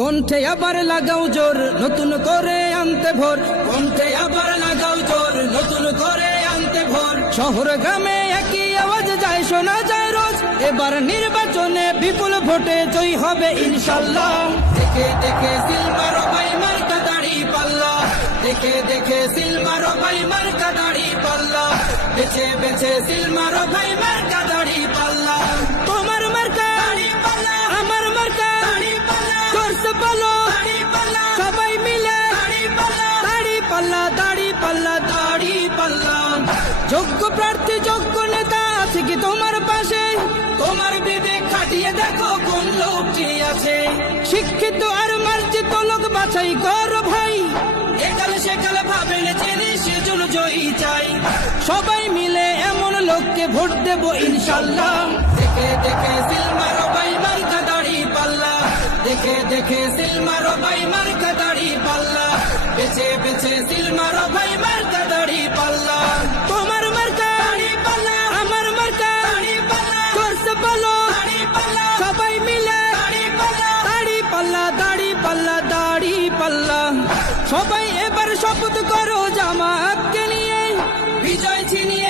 কণ্ঠে আবার লাগাও জোর নতুন করে আনতে ভোর, কণ্ঠে আবার লাগাও জোর নতুন করে আনতে ভোর। শহর গ্রামে একই আওয়াজ যায় শোনা যায় রোজ, এবার নির্বাচনে বিপুল ভোটে জয় হবে ইনশাল্লাহ। দেখে দেখে সিল মারো ভাই মার্কা দাড়ি পাল্লা, দেখে দেখে সিল মারো ভাই মার্কা দাড়ি পাল্লা, বেছে বেছে সিল মারো ভাই মার্কা দাড়ি পাল্লা। তোমার মার্কা দাড়ি পাল্লা, আমার মার্কা দাড়ি পাল্লা, করতে বলো দাড়ি পাল্লা, সবাই মিলে দাড়ি পাল্লা, দাড়ি পাল্লা, দাড়ি পাল্লা, দাড়ি পাল্লা। যোগ্য প্রার্থী যোগ্য নেতা আছে কি তোমার পাশে? তোমার বিবেক খাটিয়ে দেখো কোন লোকটি আছে। শিক্ষিত আর মার্জিত লোক বাছাই করো ভাই, একালে সেকালে ভাবেন চেনে সেজন্য জয়ী চাই। সবাই মিলে এমন লোককে ভোট দেব ইনশাল্লাহ। দেখে দেখে সিল মারো ভাই মার্কা দাড়ি পাল্লা, দেখে দেখে সিল মারো ভাই মার্কা দাড়ি পাল্লা, বেছে বেছে সিল মারো ভাই মার্কা দাড়ি পাল্লা। তোমার মার্কা দাড়ি পাল্লা, আমার মার্কা দাড়ি পাল্লা, করতে বলো দাড়ি পাল্লা, সবাই মিলে দাড়ি পাল্লা, দাড়ি পাল্লা, দাড়ি পাল্লা, দাড়ি পাল্লা। সবাই এবার শপথ করো জামাতকে নিয়ে বিজয় ছিনিয়ে